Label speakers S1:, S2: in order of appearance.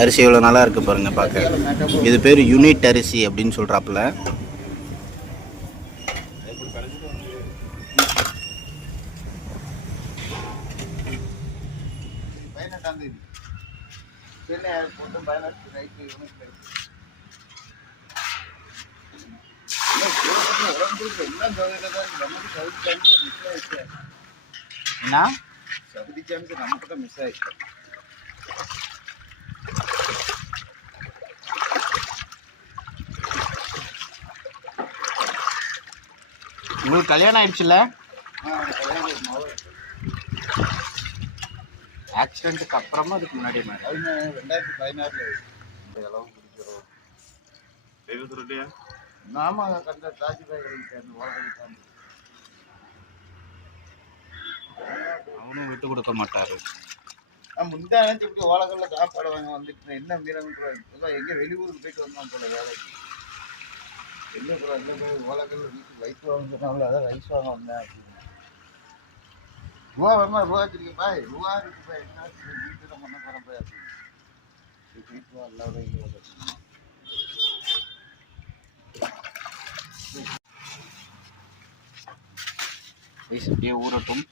S1: அரிசி எவ்வளோ நல்லா இருக்கு பாருங்க பார்க்க. இது பேர் யூனிட் அரிசி அப்படின்னு சொல்கிறாப்புல என்ன?
S2: சவுதி சான்ஸ் நமக்கு தான் மிஸ் ஆயிடுச்சு.
S1: உங்களுக்கு கல்யாணம் ஆயிடுச்சுல்ல? ஆக்சிடென்ட்டுக்கு அப்புறமா அதுக்கு முன்னாடி
S2: ரெண்டாயிரத்தி பதினாறுல இந்த அளவு பிடிக்கிறோம் ஆமா கண்ட ஓலகடிக்காந்து
S1: அவனும் விட்டு கொடுக்க மாட்டாரு.
S2: நான் முந்தா நினைச்சு இப்படி ஓலகல்ல சாப்பாடு வாங்க வந்துட்டு என்ன இப்பதான் எங்க வெளியூருக்கு போயிட்டு வந்தான் போல வேலைக்கு. என்ன சொல்ல எங்க மாதிரி ஓலக்கல்ல வீட்டுக்கு ரைஸ் வாங்க சொன்னாங்களே அதான் ரைஸ் வாங்க வந்தேன் அப்படின்னு. ரூபா வேமா ரூபா வச்சிருக்கேன் பாய் ரூபா இருக்கு பாய் என்ன வீட்டு தான் பண்ண போறேன் பாய் அப்படின்னு. வீட்டு எல்லாரும்
S1: ரைஸ் அப்படியே ஊறட்டும்.